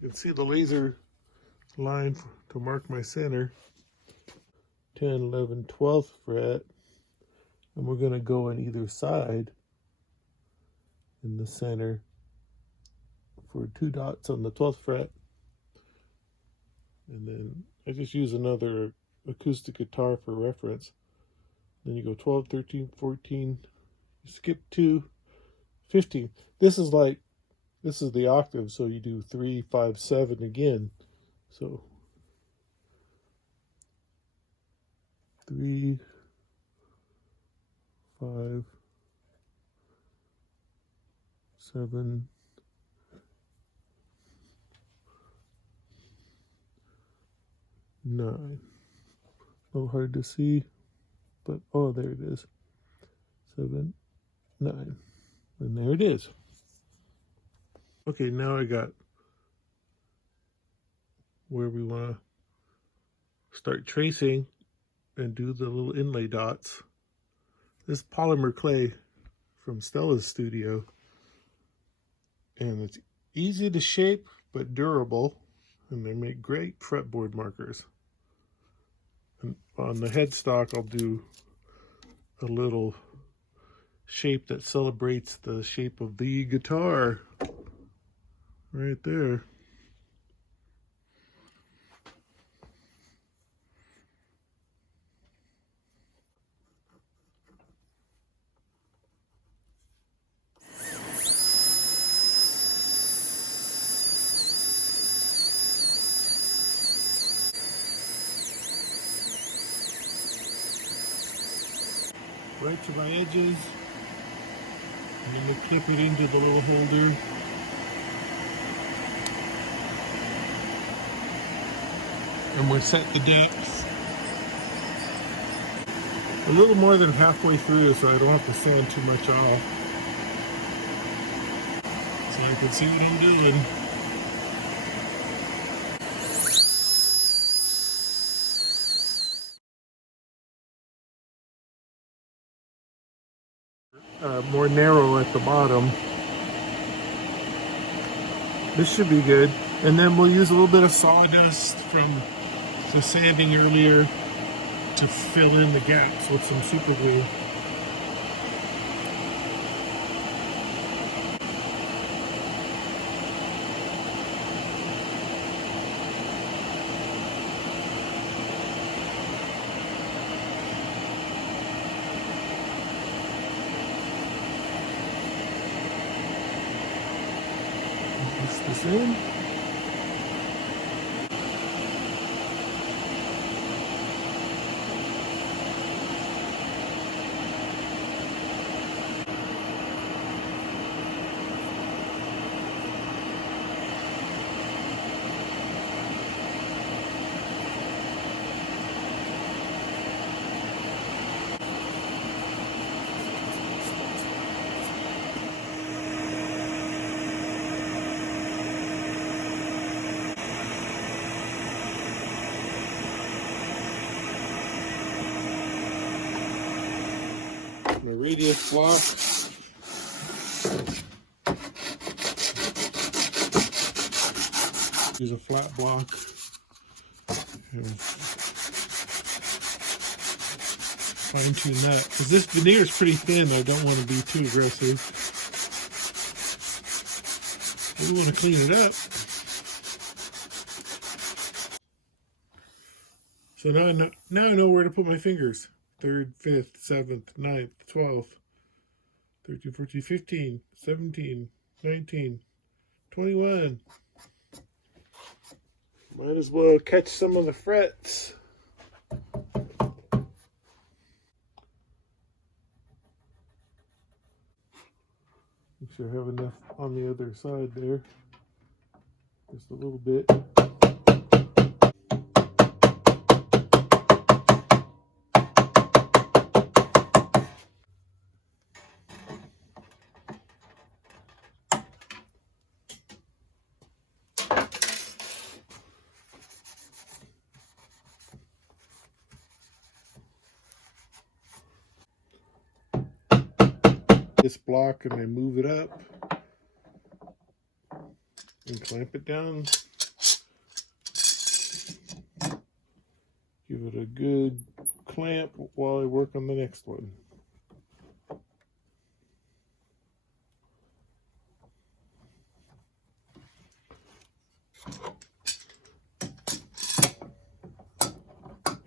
You can see the laser line to mark my center. 10, 11, 12th fret. And we're going to go on either side in the center for 2 dots on the 12th fret. And then I just use another acoustic guitar for reference. Then you go 12, 13, 14, skip 2, 15. This is the octave, so you do 3, 5, 7 again. So 3, 5, 7, 9. A little hard to see, but oh, there it is. 7, 9. And there it is. Okay, now I got where we want to start tracing and do the little inlay dots. This polymer clay from Stella's studio, and it's easy to shape but durable, and they make great fretboard markers. And on the headstock I'll do a little shape that celebrates the shape of the guitar right there. Right to my edges, and then we'll clip it into the little holder. And we'll set the depth a little more than halfway through so I don't have to sand too much off. So you can see what I'm doing. More narrow at the bottom. This should be good. And then we'll use a little bit of sawdust from the sanding earlier to fill in the gaps with some super glue. Mix this in. My radius block. Use a flat block. Fine tune that. Because this veneer is pretty thin, I don't want to be too aggressive. We want to clean it up. So now I know where to put my fingers. 3rd, 5th, 7th, 9th, 12th, 13, 14, 15, 17, 19, 21. Might as well catch some of the frets. Make sure I have enough on the other side there. Just a little bit. This block and I move it up and clamp it down Give it a good clamp while I work on the next one.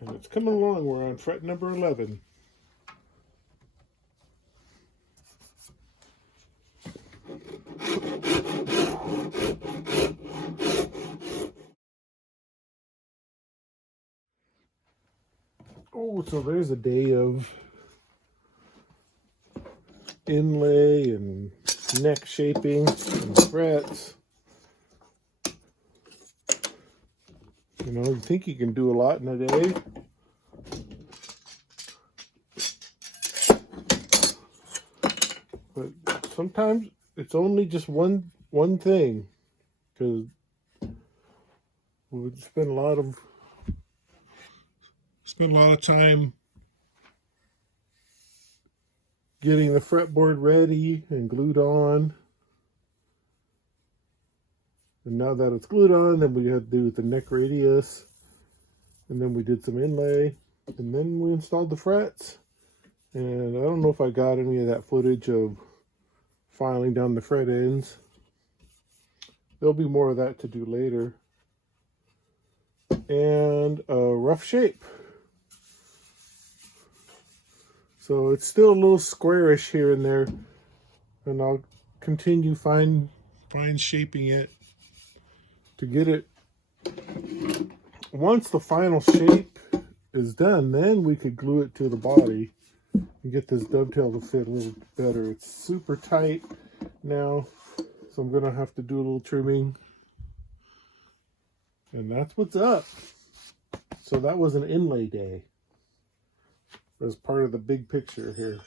And it's coming along. We're on fret number 11. Oh, so there's a day of inlay and neck shaping and frets. You know, you think you can do a lot in a day. But sometimes it's only just one thing, because we would spend a lot of time getting the fretboard ready and glued on. And now that it's glued on, then we had to do the neck radius, and then we did some inlay, and then we installed the frets. And I don't know if I got any of that footage of filing down the fret ends. There'll be more of that to do later. And a rough shape. So it's still a little squarish here and there, and I'll continue fine shaping it to get it. Once the final shape is done, then we could glue it to the body and get this dovetail to fit a little better. It's super tight now, so I'm gonna have to do a little trimming. And that's what's up. So that was an inlay day as part of the big picture here.